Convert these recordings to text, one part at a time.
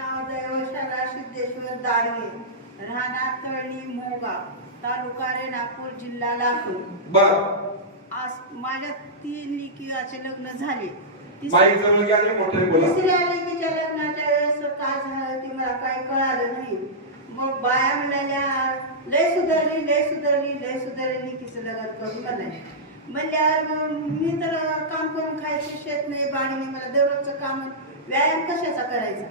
नाव दैवशाला सिद्धेश्वर दाडगे, राहणार तळणी मोगाव, तालुका रेणापूर, जिल्हा लातूर. बर. आज माझ्या 3 लेकीचे लग्न झाले. बाईचं मुलगी आहे मोठे बोला. तिसऱ्या लेकीच्या लग्नाच्या वेळेस काय झालं ते मला काही कळालं नाही. मग बाया म्हणाल्या लय सुधारली लय सुधारली लय सुधारली, लेकीचं लग्न करून म्हणाले. म्हणल्यावर मी तर काम करून खायचं, शेत नाही बाणी नाही, मला दररोजचं काम, व्यायाम कशाचा करायचा,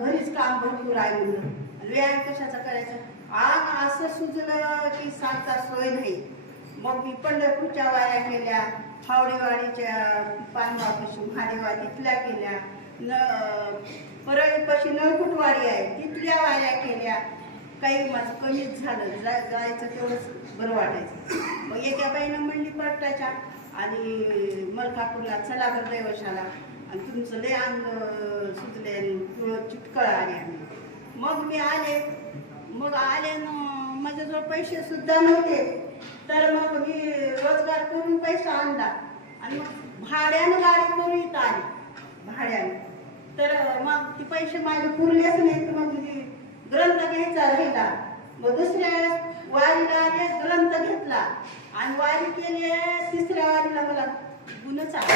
घरीच काम भरपूर आहे म्हणून व्यायाम कशाचा करायचा. असं सुचलं की सांगता सोय नाही. मग मी पंढरपूरच्या वाऱ्या केल्या, फावडेवाडीच्या पानवापाशी महादेवा तिथल्या केल्या, परळीपाशी नळकुटवाडी आहे तिथल्या वाऱ्या केल्या. काही माझं कमीच झालं, जायचं तेवढंच बरं वाटायचं. मग एका बाईनं म्हणली पट्टाच्या आणि मलकापूरला चला बरं दैवशाला, आणि तुमचं लय अंग सुचले तुळं चिटकळ आले. आम्ही मग मी आले. मग आले ना माझ्याजवळ पैसे सुद्धा नव्हते, तर मग मी रोजगार करून पैसा आणला आणि मग भाड्यानं गाडी करून इथं आली भाड्यानं. तर मग ते पैसे माझे पुरलेच नाही, तर मग ग्रंथ घ्यायचा राहिला. मग दुसऱ्या वेळेस वारीला आले, ग्रंथ घेतला आणि वारी केली. तिसऱ्या वारीला मला गुणच आला.